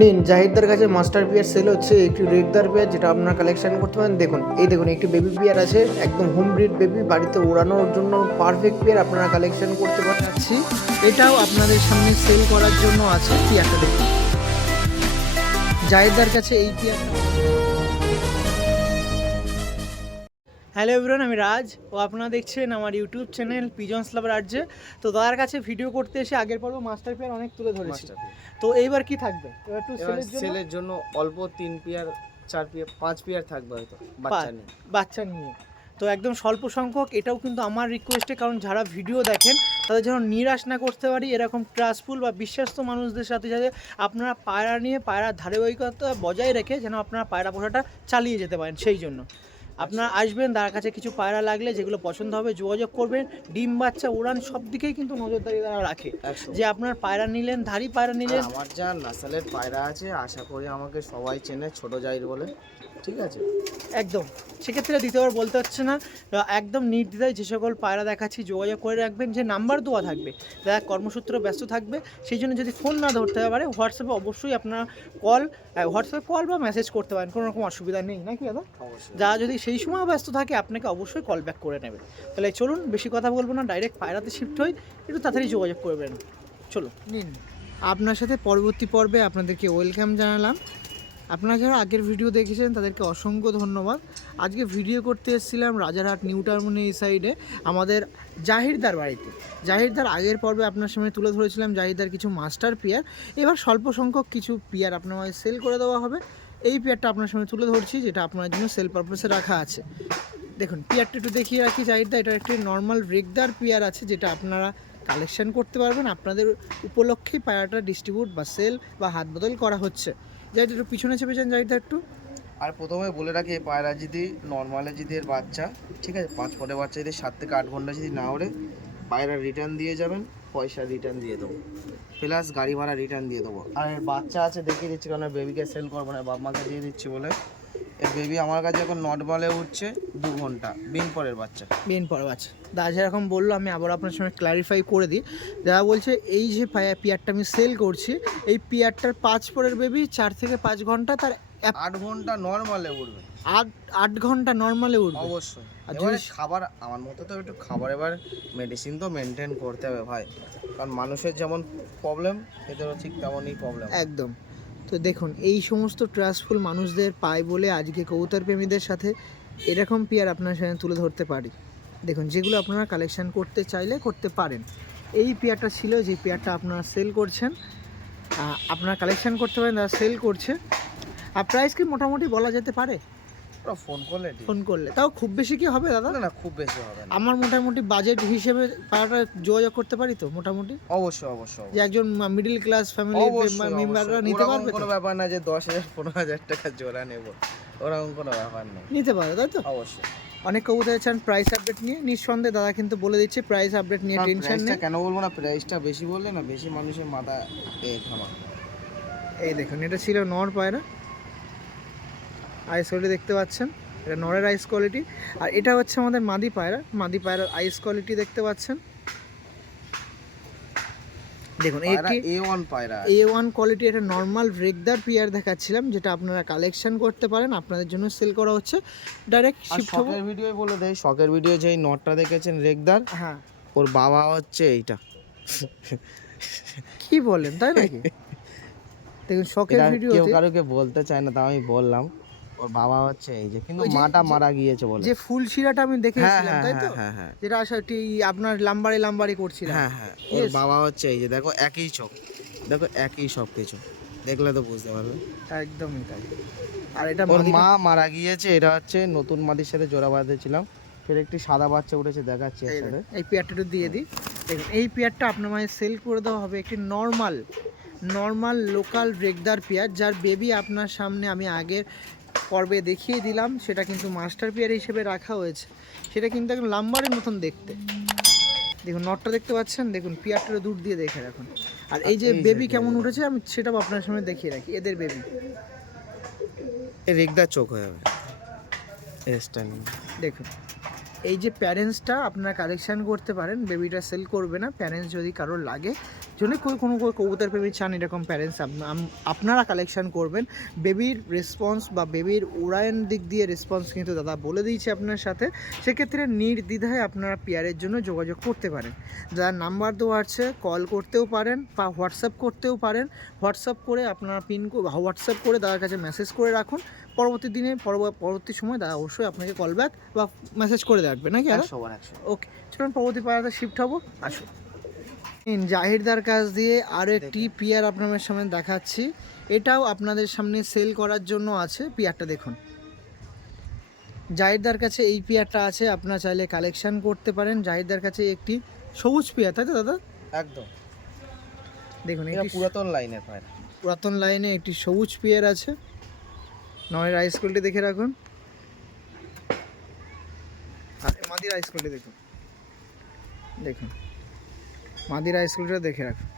নিন জাহিদদার কাছে master pair sell হচ্ছে একটি রেগদার পেয়ার, যেটা আপনারা কালেকশন করতে পারেন। দেখুন একটি বেবি পেয়ার আছে, একদম হোম ব্রিড বেবি, বাড়িতে ওড়ানোর জন্য পারফেক্ট পেয়ার আপনারা কালেকশন করতে পারছি। এটাও আপনাদের সামনে সেল করার জন্য আছে। পেয়ারটা দেখুন জাহিদদার কাছে এই পেয়ারটা। হ্যালো এভরিওয়ান, আমি রাজ ও আপনারা দেখছেন আমার ইউটিউব চ্যানেল পিজনস লাভার আর্টে। তো দাদার কাছে ভিডিও করতে এসে আগের পর্ব মাস্টার পেয়ার অনেক তুলে ধরেছি। তো এইবার কি থাকবে? এবার একটু সেলের জন্য অল্প 3 পেয়ার 4 পেয়ার 5 পেয়ার থাকবে হয়তো বাচ্চা নিয়ে। তো একদম স্বল্প সংখ্যক, এটাও কিন্তু আমার রিকোয়েস্টে, কারণ যারা ভিডিও দেখেন তাদের যেন নিরাশ না করতে পারি, এরকম ট্রাস্টফুল বা বিশ্বাস্ত মানুষদের সাথে সাথে আপনারা পায়রা নিয়ে পায়রার ধারাবাহিকতা বজায় রেখে যেন আপনারা পায়রা পোষাটা চালিয়ে যেতে পারেন। সেই জন্য আপনারা আসবেন, তার কাছে কিছু পায়রা লাগলে যেগুলো পছন্দ হবে যোগাযোগ করবেন। ডিম বাচ্চা উড়ান সব দিকেই কিন্তু নজরদারি তারা রাখে, যে আপনার পায়রা নিলেন, ধারি পায়রা নিলেন। আমার যা নাসালের পায়রা আছে আশা করি আমাকে সবাই চেনে ছোট জাহির বলে, ঠিক আছে? একদম সেক্ষেত্রে দ্বিতীয়বার বলতে হচ্ছে না, একদম নির্দ্বিধায় যে সকল পায়রা দেখাচ্ছি যোগাযোগ করে রাখবেন। যে নাম্বার দেওয়া থাকবে, যারা কর্মসূত্রে ব্যস্ত থাকবে, সেই জন্য যদি ফোন না ধরতে পারে হোয়াটসঅ্যাপে অবশ্যই আপনারা হোয়াটসঅ্যাপে কল বা মেসেজ করতে পারেন, কোনো রকম অসুবিধা নেই নাকি দাদা? যারা যদি সেই সময় ব্যস্ত থাকে আপনাকে অবশ্যই কল ব্যাক করে নেবে। তাহলে চলুন বেশি কথা বলবো না, ডাইরেক্ট পায়রাতে শিফট হই, একটু তাড়াতাড়ি যোগাযোগ করবেন। চলো নিন, আপনার সাথে পরবর্তী পর্বে আপনাদেরকে ওয়েলকাম জানালাম। আপনারা যারা আগের ভিডিও দেখেছেন তাদেরকে অসংখ্য ধন্যবাদ। আজকে ভিডিও করতে এসেছিলাম রাজারহাট নিউ টার্মিনাল এই সাইডে আমাদের জাহিরদার বাড়িতে। জাহিরদার আগের পর্বে আপনার সামনে তুলে ধরেছিলাম জাহিরদার কিছু মাস্টার পেয়ার। এবার স্বল্প সংখ্যক কিছু পেয়ার আপনার মাঝে সেল করে দেওয়া হবে। এই পেয়ারটা আপনার সামনে তুলে ধরছি, যেটা আপনার জন্য সেল পারপাসে রাখা আছে। দেখুন পেয়ারটা একটু দেখিয়ে রাখি। জাহিরদা এটা একটি নর্মাল রেগদার পেয়ার আছে, যেটা আপনারা কালেকশন করতে পারবেন। আপনাদের উপলক্ষেই পায়রাটা ডিস্ট্রিবিউট বা সেল বা হাত বদল করা হচ্ছে। যাই একটু পিছনে চেপেছেন জাহিদা একটু। আর প্রথমে বলে রাখি, এই পায়রা যদি নর্মালে যদি এর বাচ্চা, ঠিক আছে, 5 পরের বাচ্চা যদি 7 থেকে 8 ঘন্টা যদি না ওড়ে, পায়রা রিটার্ন দিয়ে যাবেন, পয়সা রিটার্ন দিয়ে দেবো, প্লাস গাড়ি ভাড়া রিটার্ন দিয়ে দেবো। আর এর বাচ্চা আছে দেখিয়ে দিচ্ছি, কারণ বেবিকে সেল করবো না, বাপ মাকে দিয়ে দিচ্ছি বলে। এর বেবি আমার কাছে এখন নর্মালে উঠছে 2 ঘন্টা, বিন পরের বাচ্চা। দাদা যেরকম বললো, আমি আবার আপনার সঙ্গে ক্ল্যারিফাই করে দিই। দাদা বলছে এই যে পেয়ারটা আমি সেল করছি, এই পেয়ারটার 5 পরের বেবি 4 থেকে 5 ঘন্টা, তার 8 ঘন্টা নর্মালে উঠবে। 8 ঘন্টা নর্মালে উঠবে অবশ্যই। আর যদি খাবার, আমার মতো তো একটু খাবার, এবার মেডিসিন তো মেনটেন করতে হবে ভাই, কারণ মানুষের যেমন প্রবলেম এদেরও ঠিক তেমনই প্রবলেম। একদম। তো দেখুন এই সমস্ত ট্রাস্টফুল মানুষদের পাই বলে আজকে কবুতর প্রেমীদের সাথে এরকম পেয়ার আপনার সামনে তুলে ধরতে পারি। দেখুন যেগুলো আপনারা কালেকশন করতে চাইলে করতে পারেন। এই পেয়ারটা ছিল যে পেয়ারটা আপনারা সেল করছেন, আপনারা কালেকশন করতে পারেন, তারা সেল করছে। আর প্রাইস কি মোটামুটি বলা যেতে পারে? ফোন করলে তাও খুব বেশি কি হবে দাদা? না খুব বেশি হবে না। আমার মোটামুটি বাজেট হিসেবে পাড়াটা যোগাযোগ করতে পারি তো মোটামুটি? অবশ্যই। যে একজন মিডল ক্লাস ফ্যামিলির মেম্বাররা নিতে পারবে? কোনো ব্যাপার না যে 10,000 15,000 টাকা জোড়া নেব, ওরকম কোনো ব্যাপার নেই, নিতে পারে, তাই তো? অবশ্যই। অনেক কবুতর চান প্রাইস আপডেট নিয়ে, নিঃসন্দেহে দাদা কিন্তু বলে দিচ্ছে প্রাইস আপডেট নিয়ে টেনশন নেই। কেন বলবো না, প্রাইসটা বেশি বললে না বেশি মানুষের মাথা ঘামা। এই দেখুন এটা ছিল নর পায়রা, আইস কোয়ালিটি দেখতে পাচ্ছেন, এটা নরের আইস কোয়ালিটি। আর এটা হচ্ছে আমাদের মাদি পায়রার আইস কোয়ালিটি দেখতে পাচ্ছেন। দেখুন একটি A1 কোয়ালিটি, এটা নর্মাল রেগদার পেয়ার দেখাচ্ছিলাম, যেটা আপনারা কালেকশন করতে পারেন, আপনাদের জন্য সেল করা হচ্ছে। ডাইরেক্ট শিফট হবে। শখের ভিডিও বলে দেই, শখের ভিডিও যেই নটটা দেখেছেন রেগদার, হ্যাঁ, ওর বাবা হচ্ছে এইটা। কি বলেন, তাই নাকি? দেখুন শখের ভিডিও কেউ কারোকে বলতে চায় না, তাও আমি বললাম ওর বাবা হচ্ছে এই যে, কিন্তু মাটা মারা গিয়েছে বলে। যে ফুল শিরাটা আমি দেখেছিলাম, তাই তো? হ্যাঁ, যেটা আসলে আপনার লাম্বারি করছিলাম। হ্যাঁ, ওর বাবা হচ্ছে এই যে, দেখো একই চোখ, দেখো একই সব কিছু, দেখলে তো বুঝতে পারবে। একদমই তাই। আর এটা ওর মা মারা গিয়েছে, এটা হচ্ছে নতুন মাদির সাথে জোড়া বাঁধেছিলাম, ফের একটি সাদা বাচ্চা উঠেছে, দেখাচ্ছি একসাথে। এই পেয়ারটা একটু দিয়ে দিই। দেখুন এই পেয়ারটা আপনার মানে সেল করে দেওয়া হবে একটি নর্মাল লোকাল রেগদার পেয়ার, যার বেবি আপনার সামনে আমি আগের পর্বে দেখিয়ে দিলাম। সেটা কিন্তু মাস্টার পেয়ার হিসেবে রাখা হয়েছে, সেটা কিন্তু একদম লাম্বারের মতন দেখতে। দেখুন নটটা দেখতে পাচ্ছেন, দেখুন পেয়ারটা দূর দিয়ে দেখে রাখুন। আর এই যে বেবি কেমন উঠেছে আমি সেটাও আপনার সামনে দেখিয়ে রাখি। এদের বেবি রেগদার চোখ হয়ে যাবে। দেখুন এই যে প্যারেন্টসটা আপনারা কালেকশান করতে পারেন, বেবিটা সেল করবে না। প্যারেন্টস যদি কারোর লাগে জন্য কোনো কবুতর প্রেমী চান এরকম প্যারেন্টস আপনারা কালেকশন করবেন। বেবির রেসপন্স বা বেবির উড়ায়ন দিক দিয়ে রেসপন্স কিন্তু দাদা বলে দিয়েছে আপনার সাথে। সেক্ষেত্রে নির্দ্বিধায় আপনারা পেয়ারের জন্য যোগাযোগ করতে পারেন। যার নাম্বার দেওয়া আছে কল করতেও পারেন বা হোয়াটসঅ্যাপ করতেও পারেন। হোয়াটসঅ্যাপ করে আপনারা হোয়াটসঅ্যাপ করে দাদার কাছে মেসেজ করে রাখুন। পরবর্তী দিনে পরবর্তী সময় দাদা অবশ্যই আপনাকে কল ব্যাক বা মেসেজ করে রাখবে নাকি দাদা? 100 ওকে, চলুন পরবর্তী পায়রাতে শিফট হবো, আসুন। জাহিরদার কাছ দিয়ে আরও একটি পিয়ার আপনাদের সামনে দেখাচ্ছি। এটাও আপনাদের সামনে সেল করার জন্য আছে। পিয়ারটা দেখুন, জাহিরদার কাছে এই পিয়ারটা আছে, আপনারা চাইলে কালেকশন করতে পারেন। জাহিরদার কাছে একটি সবুজ পিয়ার, তাই তো দাদা? একদম দেখুন এটা একটি পুরাতন লাইনের পায়রা। পুরাতন লাইনে একটি সবুজ পিয়ার আছে। নয় রাইস কোয়ালিটি দেখে রাখুন, আর মাদির রাইস কোয়ালিটি দেখুন, দেখুন মাদির রাইস কোয়ালিটিটা দেখে রাখুন।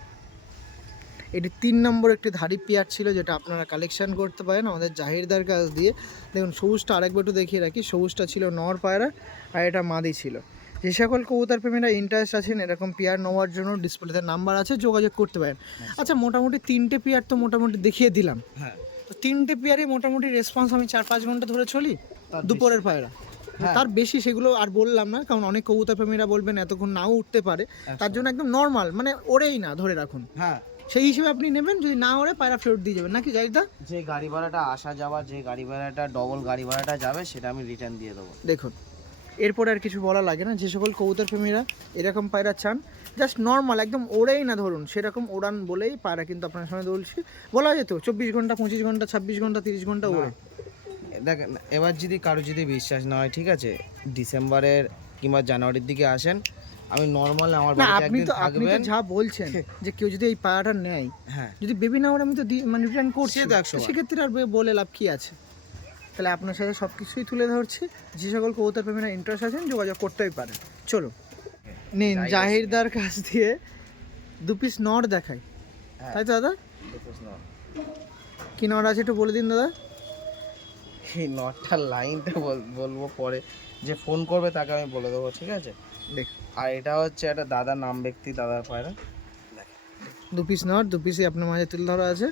এটি 3 নম্বর একটি ধাড়ি পেয়ার ছিল, যেটা আপনারা কালেকশন করতে পারেন আমাদের জাহিরদার কাছ দিয়ে। দেখুন সবুজটা আরেকবার একটু দেখিয়ে রাখি, সবুজটা ছিল নর পায়রা আর এটা মাদি ছিল। যে সকল কবুতর প্রেমীরা ইন্টারেস্ট আছেন এরকম পেয়ার নেওয়ার জন্য ডিসপ্লেতে নাম্বার আছে, যোগাযোগ করতে পারেন। আচ্ছা, মোটামুটি 3টে পেয়ার তো মোটামুটি দেখিয়ে দিলাম। হ্যাঁ, তো 3টে পেয়ারে মোটামুটি রেসপন্স আমি 4-5 ঘন্টা ধরে চলি দুপুরের পায়রা। হ্যাঁ। তার বেশি সেগুলো আর বললাম না, কারণ অনেক কবুতর প্রেমীরা বলবেন এতক্ষণ নাও উঠতে পারে। তার জন্য একদম নর্মাল, মানে ওরেই না ধরে রাখুন, হ্যাঁ সেই হিসেবে আপনি নেবেন। যদি না ওরে পায়রা ফেরত দিয়ে যাবেন নাকি জাহিদা? যে গাড়ি ভাড়াটা আসা যাওয়া, যে গাড়ি ভাড়াটা ডবল গাড়ি ভাড়াটা যাবে সেটা আমি রিটার্ন দিয়ে দেবো। দেখুন এরপরে আর কিছু বলা লাগে না। যে সকল কবুতর প্রেমীরা এরকম পায়রা চান, জাস্ট নর্মাল একদম ওড়েই না ধরুন, সেরকম ওড়ান বলেই পায়রা কিন্তু আপনার সামনে বলছি। বলা যেত 24 ঘন্টা, 25 ঘন্টা, 26 ঘন্টা, 30 ঘন্টা ওড়ে। দেখেন, এবার যদি কারো যদি বিশ্বাস না হয়, ঠিক আছে, ডিসেম্বরের কিংবা জানুয়ারির দিকে আসেন, আমি নর্মাল আমার না, বাড়িতে আপনি একদিন তো থাকবেন। যা বলছেন যে কেউ যদি এই পায়রাটা নেয়, হ্যাঁ, যদি বেবি না ওরে আমি তো মানে রিটার্ন করছি, সে তো 100 বার। সেক্ষেত্রে আর বলে লাভ কি আছে? তাহলে আপনার সাথে সব কিছুই তুলে ধরছি। যে সকল কবুতর প্রেমীরা ইন্টারেস্ট আছেন যোগাযোগ করতেই পারেন। চলো নিন, জাহিরদার কাছ দিয়ে 2 পিস নর দেখাই, হ্যাঁ। তাই তো দাদা? দেখোস না, কি নর আছে একটু বলে দিন দাদা। এই নটটার লাইনটা বলবো পরে, যে ফোন করবে তাকে আমি বলে দেবো, ঠিক আছে? দেখ, আর এটা হচ্ছে একটা দাদার নাম ব্যক্তি, দাদার পায়রা। 2 পিস নর, 2 পিসই আপনার মাঝে তুলে ধরা আছে।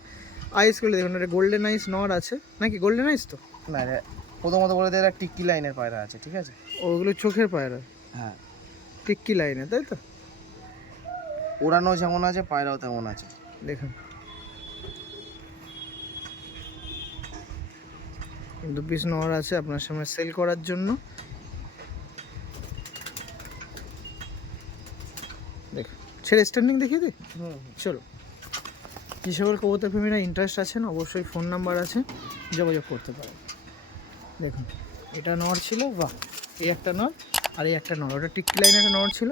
আইসগুলো দেখুন, এটা গোল্ডেন আইস নর আছে নাকি? গোল্ডেন আইস তো না, এটা প্রথমত বলে দেয় টিক্কি লাইনের পায়রা আছে, ঠিক আছে? ওগুলো চোখের পায়রা, হ্যাঁ, টিক্কি লাইনে, তাই তো? ওড়ানো যেমন আছে পায়রাও তেমন আছে। দেখুন 2 পিস নর আছে আপনার সামনে সেল করার জন্য। দেখুন ছেড়ে স্ট্যান্ডিং দেখিয়ে দিই। চলো, যে সকল কবুতর প্রেমীরা ইন্টারেস্ট আছেন অবশ্যই ফোন নাম্বার আছে, যোগাযোগ করতে পারেন। দেখুন এটা নর ছিল, বাহ, এই একটা নর আর এই একটা নর, ওটা টিক্কি লাইন একটা নর ছিল,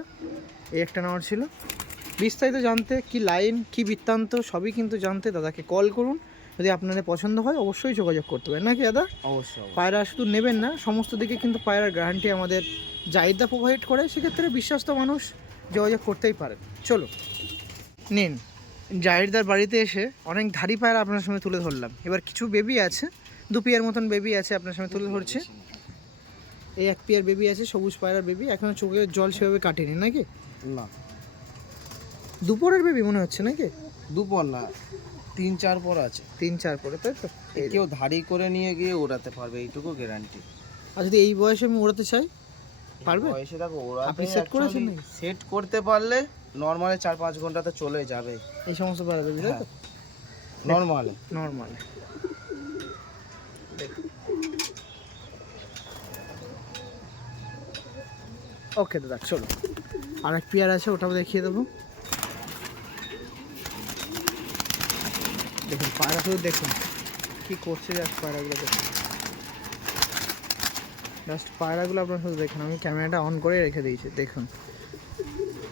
এই একটা নর ছিল। বিস্তারিত জানতে কি লাইন কি বৃত্তান্ত সবই কিন্তু জানতে দাদাকে কল করুন। যদি আপনাদের পছন্দ হয় অবশ্যই যোগাযোগ করতে পারেন নাকি দাদা? অবশ্যই। পায়রা শুধু নেবেন না, সমস্ত দিকে কিন্তু পায়রার গ্যারান্টি আমাদের জাহিদা প্রোভাইড করে। সেক্ষেত্রে বিশ্বস্ত মানুষ যোগাযোগ করতেই পারেন। চলো নিন, জাহিরদার বাড়িতে এসে অনেক ধাড়ি পায়রা আপনার সামনে তুলে ধরলাম। এবার কিছু বেবি আছে, 2 পেয়ার মতন বেবি আছে আপনার সামনে তুলে ধরছে। এই 1 পেয়ার বেবি আছে, সবুজ পায়রার বেবি, এখনো চোখের জল সেভাবে কাটেনি নাকি? না, দুপুরের বেবি মনে হচ্ছে নাকি? দুপর না, 3-4 পর আছে। 3-4 পরে, তাই তো? কেউ ধাড়ি করে নিয়ে গিয়ে ওড়াতে পারবে, এইটুকু গ্যারান্টি। আর যদি এই বয়সে আমি ওড়াতে চাই, পারবে? বয়সে দেখো ওড়াতে আপনি সেট করেছেন নাকি? সেট করতে পারলে নর্মালে 4-5 ঘন্টাতে চলে যাবে এই সমস্ত পায়রা বেবি, তাই তো? নর্মালে। নর্মাল। ওকে দাদা, চলো আর 1 পেয়ার আছে, ওটাও দেখিয়ে দেবো। দেখুন পায়রা শুধু দেখুন কি করছে, জাস্ট পায়রাগুলো দেখুন, জাস্ট পায়রাগুলো আপনারা শুধু দেখুন। আমি ক্যামেরাটা অন করে রেখে দিয়েছি, দেখুন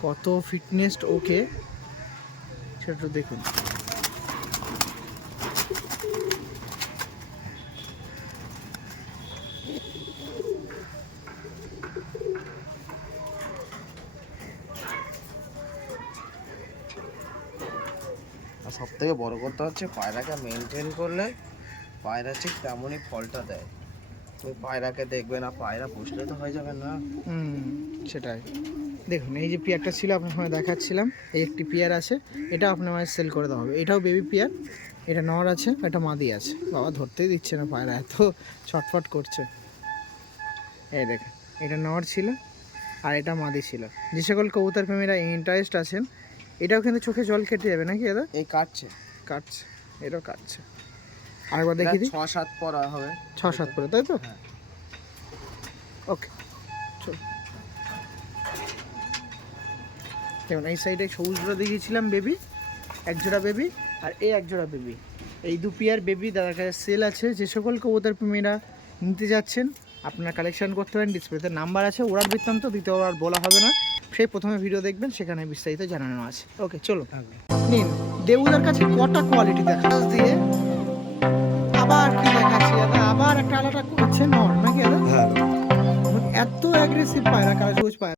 কত ফিটনেস ওকে, সেটা একটু দেখুন। আর সব থেকে বড় কথা হচ্ছে পায়রাকে মেনটেন করলে পায়রা ঠিক তেমনই ফলটা দেয়। ওই পায়রাকে দেখবে না, পায়রা পুষলে তো হয়ে যাবে না। সেটাই। দেখুন এই যে পেয়ারটা ছিল আপনার ওখানে দেখাচ্ছিলাম, এই একটি পেয়ার আছে, এটা আপনার মানে সেল করে দেওয়া হবে। এটাও বেবি পেয়ার, এটা নর আছে, এটা মাদি আছে। বাবা ধরতেই দিচ্ছে না, পায়রা এত ছটফট করছে। এই দেখেন, এটা নর ছিল আর এটা মাদি ছিল। যে সকল কবুতর প্রেমীরা ইন্টারেস্ট আছেন, এটাও কিন্তু চোখে জল কেটে যাবে নাকি দাদা? এই কাটছে কাটছে, এটাও কাটছে। আরেকবার দেখি দিই। 6-7 পরা হবে, 6-7 করে, তাই তো? হ্যাঁ। ওকে, চল। যেমন এই সাইডে সবুজটা দেখিয়েছিলাম বেবি, এক জোড়া বেবি, আর এই এক জোড়া বেবি। এই দু পেয়ার বেবি দাদার কাছে সেল আছে। যে সকল কবুতর প্রেমীরা নিতে যাচ্ছেন আপনারা কালেকশন করতে পারেন। ডিসপ্লেতে নাম্বার আছে, ওড়ার বৃত্তান্ত দ্বিতীয়বার আর বলা হবে না, সেই প্রথমে ভিডিও দেখবেন, সেখানে বিস্তারিত জানানো আছে। ওকে চলো নিন। দেবুদার কাছে কটা কোয়ালিটি দেখা দিয়ে আবার কি দেখাচ্ছি দাদা, আবার একটা আলাদা করছে নর নাকি দাদা? হ্যাঁ। এত অ্যাগ্রেসিভ পায়রা, কালো সবুজ পায়রা।